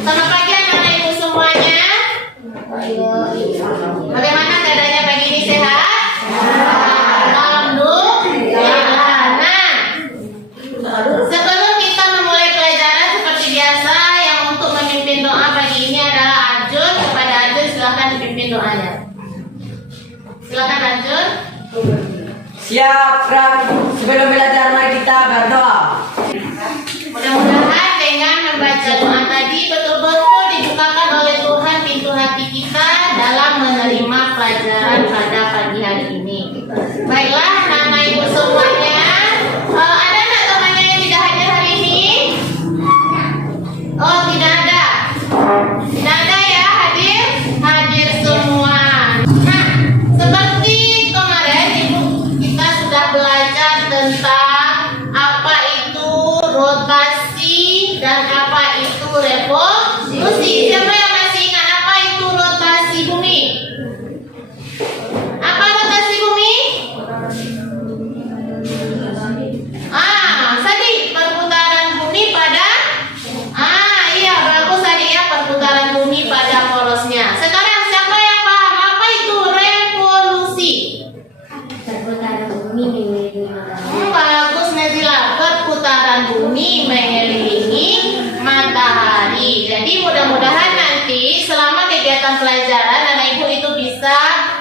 Selamat pagi anak-anak ibu semuanya. Bagaimana keadaannya pagi ini, sehat? Alhamdulillah. Nah, sebelum kita memulai pelajaran seperti biasa, yang untuk memimpin doa pagi ini adalah Ajun. Kepada Ajun silahkan dipimpin doanya. Silakan Ajun. Siap, Ram. Sebelum belajar mari kita berdoa. Mudah-mudahan dengan membaca doa tadi betul-betul dibukakan oleh Tuhan pintu hati kita dalam menerima pelajaran pada pagi hari ini. Baiklah, nama ibu semuanya. Ada nggak temannya yang tidak hadir hari ini? Oh, tidak ada. Tidak ada ya, hadir? Hadir semua. Nah, seperti kemarin ibu kita sudah belajar tentang apa itu rotasi dan apa itu revolusi. Siapa yang masih ingat apa itu rotasi bumi? Apa rotasi bumi? Tadi perputaran bumi pada iya bagus tadi ya, perputaran bumi pada porosnya. Sekarang siapa yang paham apa itu revolusi? Perputaran bumi mengelilingi matahari. Bagus Nazila, perputaran bumi mengelilingi matahari. Jadi mudah-mudahan nanti selama kegiatan pelajaran anak ibu itu bisa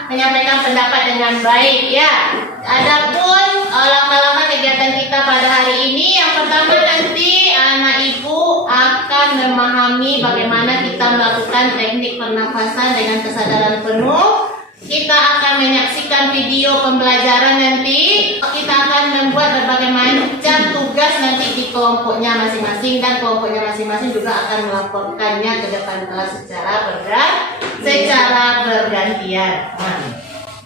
menyampaikan pendapat dengan baik ya. Adapun langkah-langkah kegiatan kita pada hari ini, yang pertama nanti anak ibu akan memahami bagaimana kita melakukan teknik pernafasan dengan kesadaran penuh. Kita akan menyaksikan video pembelajaran nanti. Kita akan membuat berbagai macam tugas nanti di kelompoknya masing-masing, dan kelompoknya masing-masing juga akan melaporkannya ke depan kelas secara bergantian.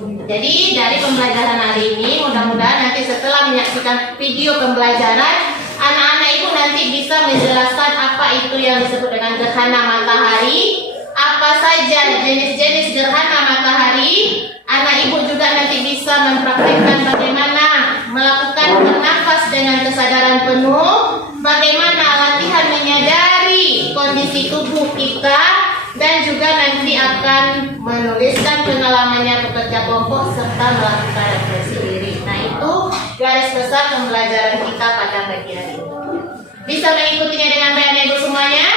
Jadi dari pembelajaran hari ini, mudah-mudahan nanti setelah menyaksikan video pembelajaran, anak-anak ibu nanti bisa menjelaskan apa itu yang disebut dengan gerhana matahari, apa saja jenis-jenis gerhana matahari. Anak ibu juga nanti bisa mempraktikkan bagaimana melakukan bernafas dengan kesadaran penuh, bagaimana latihan menyadari kondisi tubuh kita, dan juga nanti akan menuliskan pengalamannya bekerja kelompok serta melakukan refleksi diri. Nah, itu garis besar pembelajaran kita pada pagi hari ini. Bisa mengikutinya dengan baik anak ibu semuanya?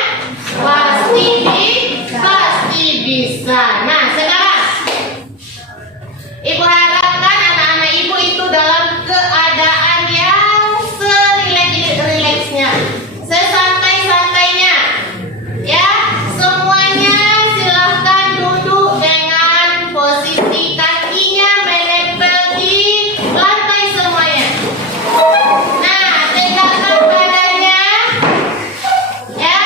Pasti bisa. Nah, sekarang ibu harapkan anak-anak ibu itu dalam keadaan yang serileks-rileksnya, sesantai-santainya. Ya, semuanya silahkan duduk dengan posisi kakinya menempel di lantai semuanya. Nah, tegakkan badannya. Ya,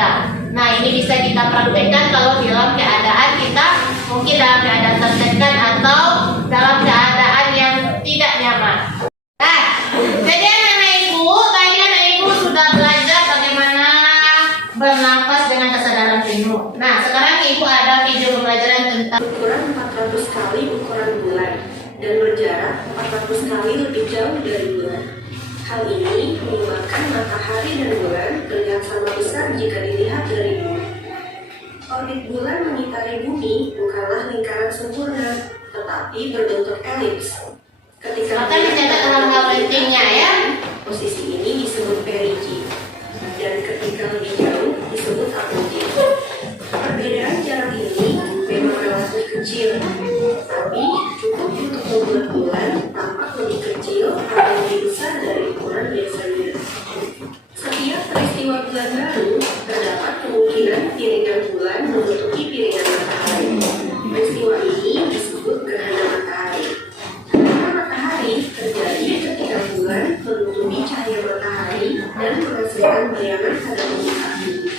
kita. Nah, ini bisa kita praktekkan kalau dalam keadaan kita mungkin dalam keadaan tertekan atau dalam keadaan yang tidak nyaman. Nah, jadi anak-anak ibu, tadi anak ibu sudah belajar bagaimana bernafas dengan kesadaran penuh. Nah, sekarang ibu ada video pembelajaran tentang ukuran 400 kali ukuran bulan dan berjarak 400 kali lebih jauh dari bulan. Hal ini menyebabkan matahari dan bulan terlihat sama besar jika dilihat dari bumi. Orbit bulan mengitari bumi bukanlah lingkaran sempurna, tetapi berbentuk elips. Ketika Maka dicatat hal-hal pentingnya ya. posisi ini disebut perigi, dan ketika lebih jauh disebut apogee. Perbedaan jarak ini memang relatif kecil, tapi cukup untuk membuat bulan tampak lebih kecil atau lebih besar dari ukuran biasanya. Setiap peristiwa bulan baru, terdapat kemungkinan piringan bulan menutupi piringan matahari. Peristiwa ini disebut gerhana matahari. Gerhana matahari terjadi ketika bulan menutupi cahaya matahari dan menghasilkan bayangan pada permukaan bumi.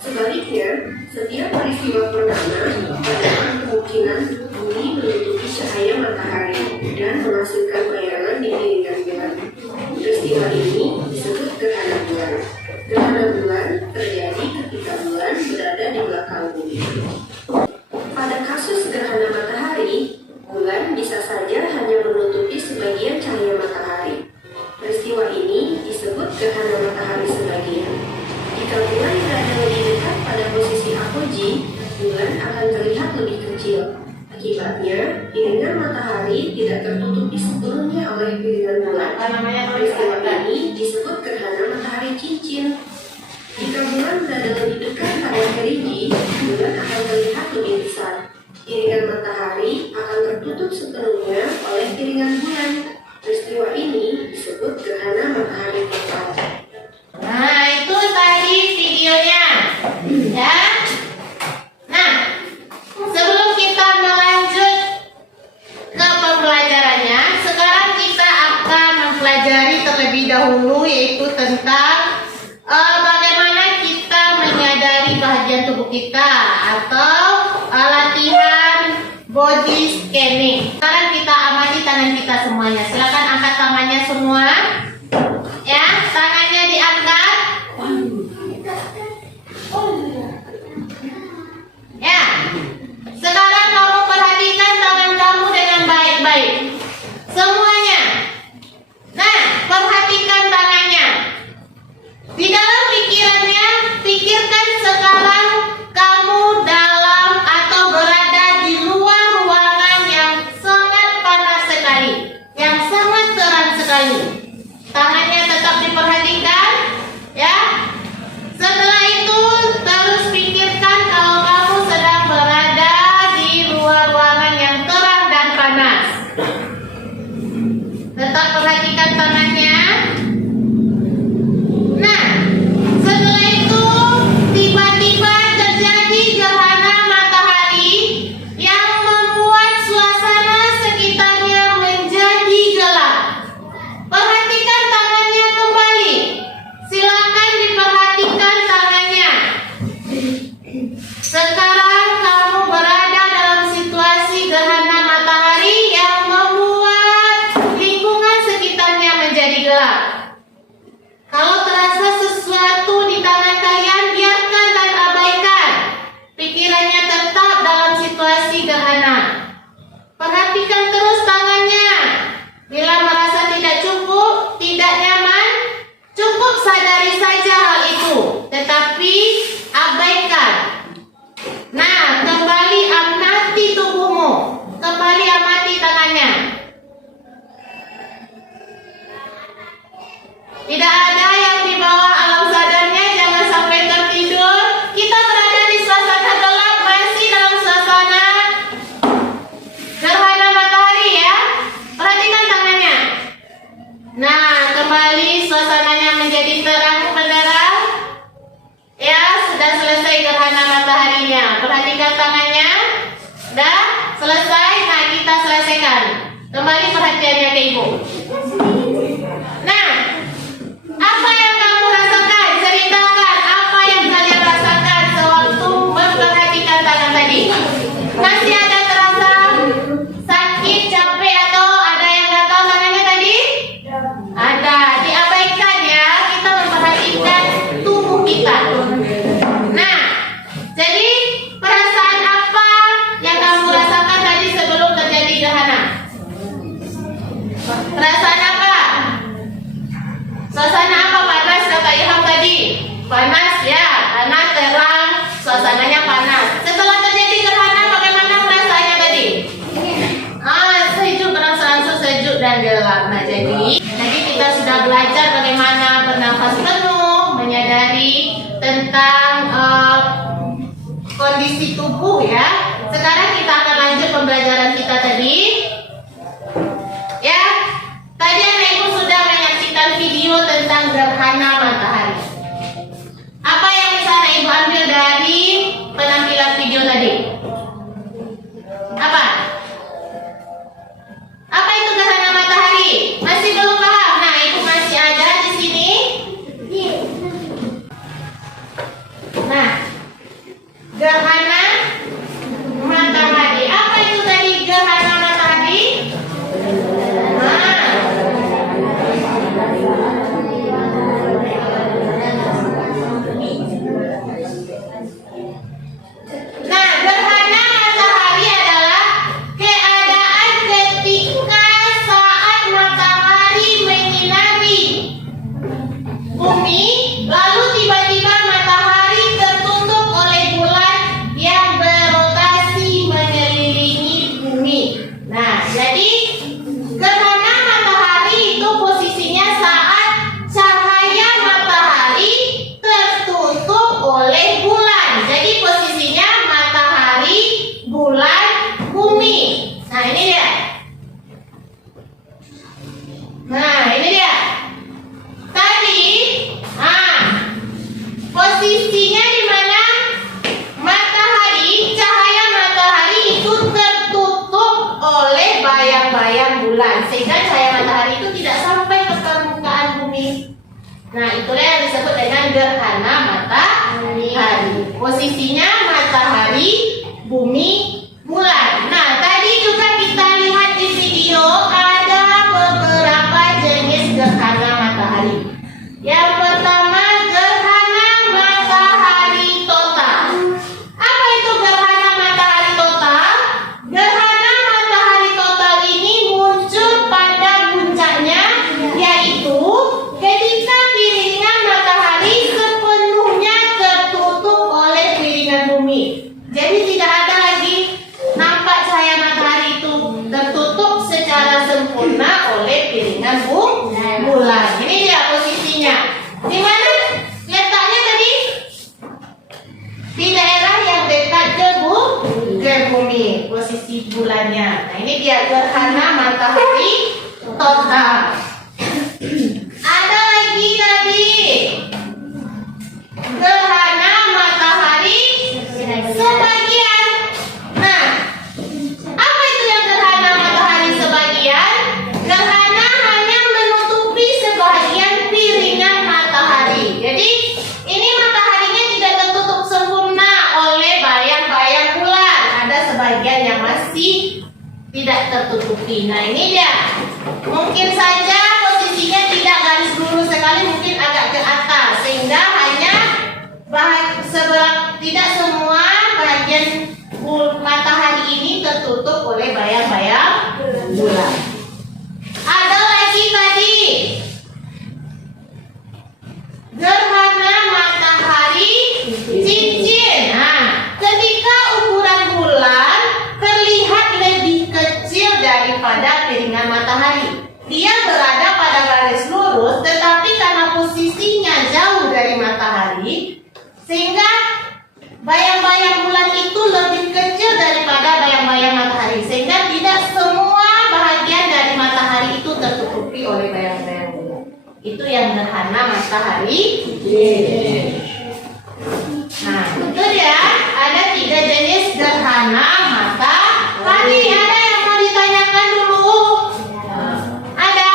Sebaliknya, setiap peristiwa purnama terdapat kemungkinan bumi menutupi cahaya matahari dan menghasilkan bayangan di piringan bulan. Peristiwa ini disebut gerhana bulan. Gerhana bulan terjadi ketika bulan berada di belakang bumi. Pada kasus gerhana matahari, bulan bisa saja hanya menutupi sebagian cahaya matahari. Peristiwa ini disebut gerhana matahari sebagian. Jika bulan berada lebih dekat pada posisi apogee, bulan akan terlihat lebih kecil. Akibatnya, piringan matahari tidak tertutupi sepenuhnya oleh piringan bulan. Peristiwa ini disebut gerhana matahari cincin. Jika bulan berada lebih dekat pada perigi, bulan akan terlihat lebih besar. Piringan matahari akan tertutup sepenuhnya oleh piringan bulan. Peristiwa ini disebut gerhana matahari total. Nah, itu tadi videonya. Ya. Nah, sebelum kita melanjut ke pembelajarannya, sekarang kita akan mempelajari terlebih dahulu yaitu tentang bagaimana kita menyadari bahagian tubuh kita atau latihan body scanning. Sekarang kita amati tangan kita semuanya. Silakan angkat tangannya semua. Ya, tangannya diangkat. Ya. Sekarang kamu perhatikan tangan kamu dengan baik-baik. Semuanya. Nah, perhatikan tangannya. Di dalam pikirannya, pikirkan sekarang kamu dalam atau berada di luar ruangan yang sangat panas sekali, yang sangat terang sekali. Tangannya tetap diperhatikan, ya. Setelah itu terus pikirkan kalau kamu sedang berada di luar ruangan yang terang dan panas. Tetap perhatikan tangannya. Nah, setelah itu tiba-tiba terjadi gerhana matahari yang membuat suasana sekitarnya menjadi gelap. Perhatikan tangannya kembali. Silakan diperhatikan tangannya. Sekarang kamu berada dalam situasi gerhana matahari yang membuat lingkungan sekitarnya menjadi gelap. Kalau terasa sesuatu di tangan kalian, biarkan dan abaikan. Pikirannya tetap dalam situasi gerhana. Perhatikan terus tangannya. Bila merasa tidak cukup, tidak nyaman, cukup sadari saja hal itu. Tetapi abaikan. Nah, kembali amati tubuhmu. Kembali amati tangannya. Tidak ada yang di bawah alam sadarnya, jangan sampai tertidur. Kita berada di suasana gelap, masih dalam suasana gerhana matahari ya. Perhatikan tangannya. Nah, kembali suasananya menjadi terang benderang. Ya, sudah selesai gerhana mataharinya. Perhatikan tangannya. Sudah selesai. Nah, kita selesaikan. Kembali perhatiannya ke ibu. Nah, apa yang kamu rasakan? Ceritakan apa yang kalian tentang kondisi tubuh ya. Sekarang kita akan lanjut pembelajaran kita tadi. Ya, tadi anak ibu sudah menyaksikan video tentang gerhana matahari. Apa yang bisa anak ibu ambil dari penampilan video tadi? Apa? Apa itu gerhana matahari? Masih belum paham? Nah, ibu masih ada di sini. Nah, gerhana matahari. Apa itu tadi gerhana matahari? Nah, gerhana matahari adalah keadaan ketika saat matahari menyinari bumi, lalu tiba-tiba matahari tertutup oleh bulan yang berotasi mengelilingi bumi. Nah, jadi gerhana matahari itu posisinya saat cahaya matahari tertutup oleh bulan. Jadi posisinya matahari, bulan, bumi. Nah, ini dia. Nah, ini dia. Tadi, posisinya di mana matahari, cahaya matahari itu tertutup oleh bayang-bayang bulan, sehingga cahaya matahari itu tidak sampai ke permukaan bumi. Nah, itulah yang disebut dengan gerhana matahari. Posisinya matahari, bumi, bulan. Nah, tadi juga kita lihat di video ada beberapa jenis gerhana matahari. Yang pertama, gerhana matahari total. Apa itu gerhana matahari total? Gerhana matahari total ini muncul pada puncaknya, yaitu ketika piringan matahari sepenuhnya tertutup oleh piringan bumi. Jadi tidak ada lagi nampak cahaya matahari itu tertutup secara sempurna oleh piringan bulan. Ini dia posisinya. Di mana letaknya tadi? Di daerah yang dekat ke bumi, posisi bulannya. Nah, ini dia gerhana matahari total. Ada lagi tadi gerhana matahari sebagian. Nah, apa itu yang gerhana matahari sebagian? Gerhana hanya menutupi sebagian piringan matahari. Jadi ini mataharinya tidak tertutup sempurna oleh bayang-bayang bulan. Ada sebagian yang masih tidak tertutupi. Nah, ini dia. Mungkin saja posisinya tidak garis lurus sekali, mungkin agak ke atas, sehingga hanya tidak semua bagian matahari ini tertutup oleh bayang-bayang bulan. Ada lagi tadi gerhana matahari cincin. Nah, ketika ukuran bulan terlihat lebih kecil daripada piringan matahari. Dia berada pada garis lurus, tetapi karena posisinya jauh dari matahari, sehingga bayang-bayang bulan itu lebih kecil daripada bayang-bayang matahari, sehingga tidak semua bahagian dari matahari itu tertutupi oleh bayang-bayang bulan. Itu yang gerhana matahari. Nah, itu dia. Ada 3 jenis gerhana matahari. Ada yang mau ditanyakan dulu? Ada?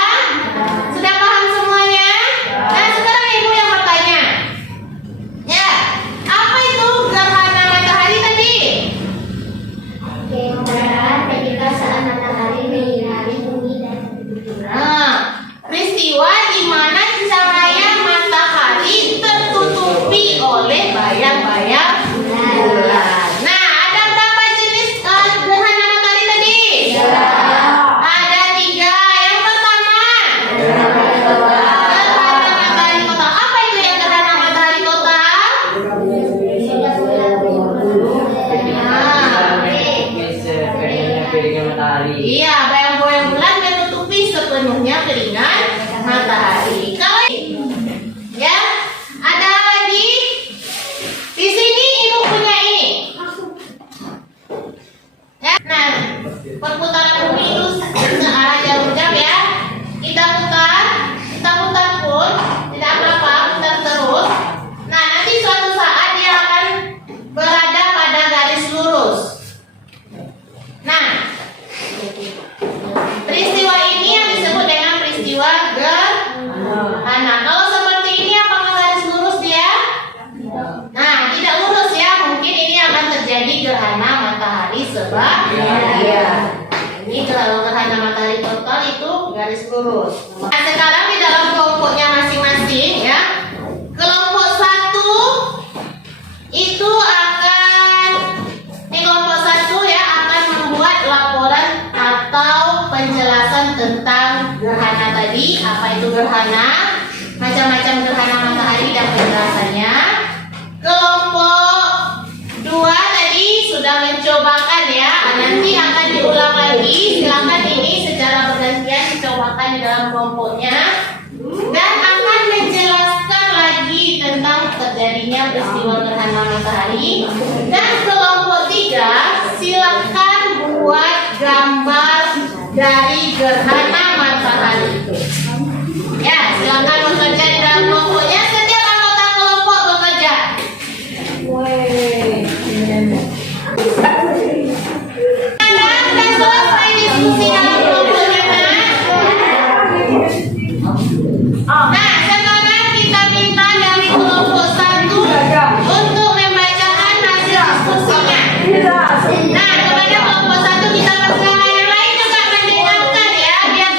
Sudah paham semuanya? Nah, sekarang ibu yang bertanya. Ya, apa itu gerhana matahari tadi? Keadaan ketika saat matahari menyinari bumi dan Nah, peristiwa di mana cahaya matahari tertutup sebagian. Ini kalau gerhana matahari total itu garis lurus. Nah, sekarang di dalam kelompoknya masing-masing ya. Kelompok 1 itu akan kelompok 1 ya akan membuat laporan atau penjelasan tentang gerhana tadi. Apa itu gerhana? Macam-macam gerhana matahari dan penjelasannya. Kelompok 2 tadi sudah mencobakan ya. Nanti akan diulang lagi. Silakan ini secara bergantian dicobakan di dalam kelompoknya dan akan menjelaskan lagi tentang terjadinya peristiwa gerhana matahari. Dan kelompok 3 silakan buat gambar dari gerhana matahari itu. Ya, silakan bekerja di dalam kelompoknya. Setiap anggota kelompok bekerja. Sudah selesai diskusi dalam kelompoknya, Nah, sekarang kita minta dari kelompok 1 untuk membacakan hasil diskusinya. Nah, kepada kelompok 1 kita persilakan yang lain juga mendengarkan ya, biar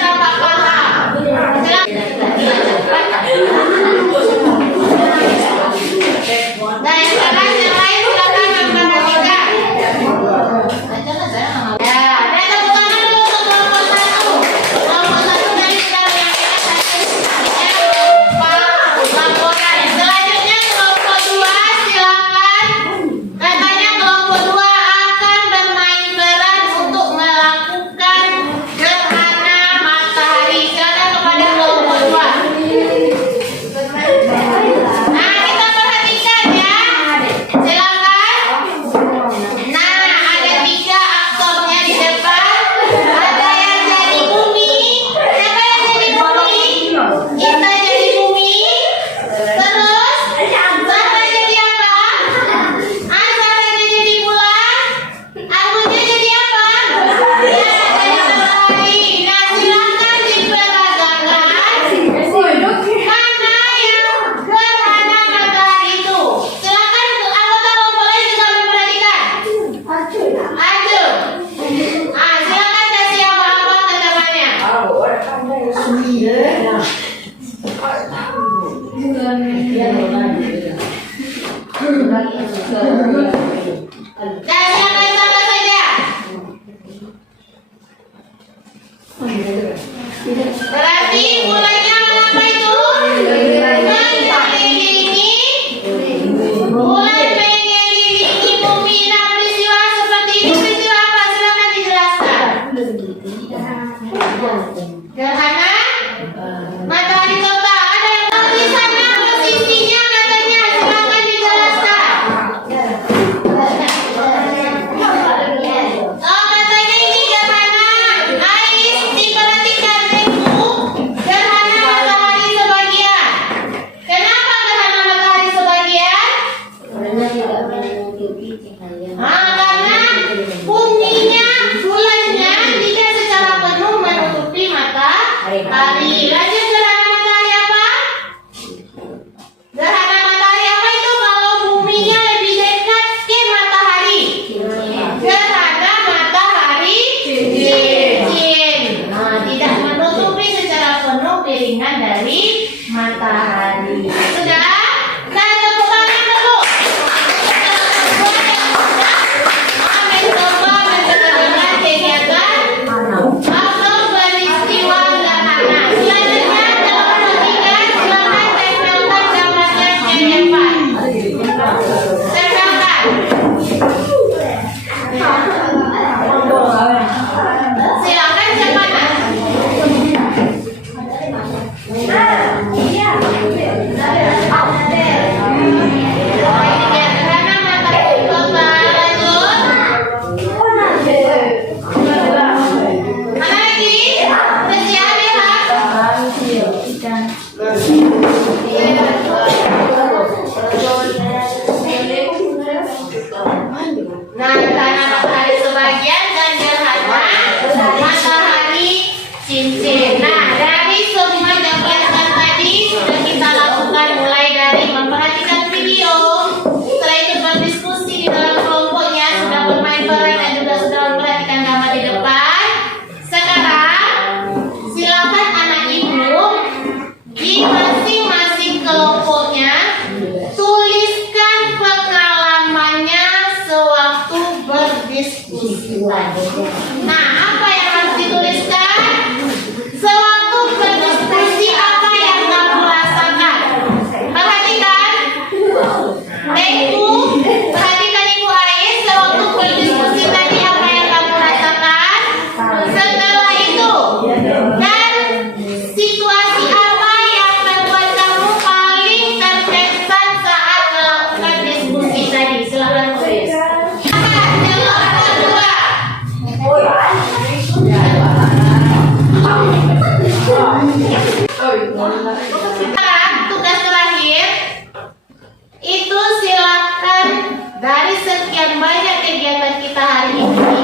berdiskusi tadi. Nah, apa yang harus dituliskan? Sewaktu berdiskusi apa yang kamu rasakan? Perhatikan. Ibu, perhatikan Ibu Ais, sewaktu berdiskusi tadi apa yang kamu rasakan? Setelah itu, dan situasi apa yang membuat kamu paling terkesan saat melakukan diskusi tadi? Silakan tulis. Apa? Jawaban kedua. Sekarang tugas terakhir itu silakan dari sekian banyak kegiatan kita hari ini,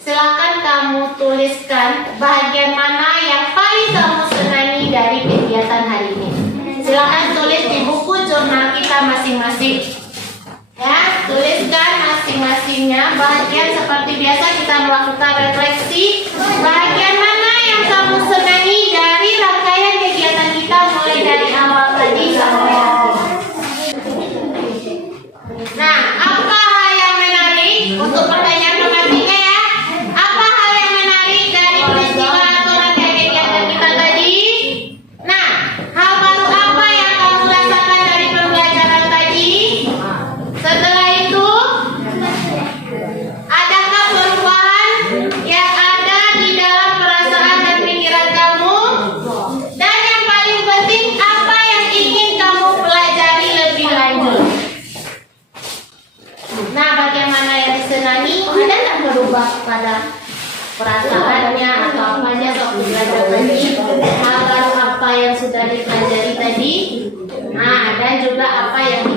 silakan kamu tuliskan bagian mana yang paling kamu senangi dari kegiatan hari ini. Silakan tulis di buku jurnal kita masing-masing. Ya, tuliskan masing-masingnya bagian seperti biasa kita melakukan refleksi. Bagian mana yang kamu senangi dari rangkaian kegiatan kita mulai dari awal tadi sampai akhir. Nah, apa hal yang menarik untuk pertanyaan penggantinya ya? Apa hal yang menarik dari peristiwa atau rangkaian kegiatan kita tadi? Nah, hal baru apa yang kamu rasakan dari pembelajaran tadi? Setelah itu, adakah perubahan yang ada di dalam perasaan dan pikiran kamu? Dan yang paling penting, apa yang ingin kamu pelajari lebih lanjut? Nah, bagaimana yang disenangi? Ada nggak berubah pada perasaannya atau apanya waktu belajar tadi? Hal baru apa yang sudah dipelajari tadi? Nah, dan juga apa yang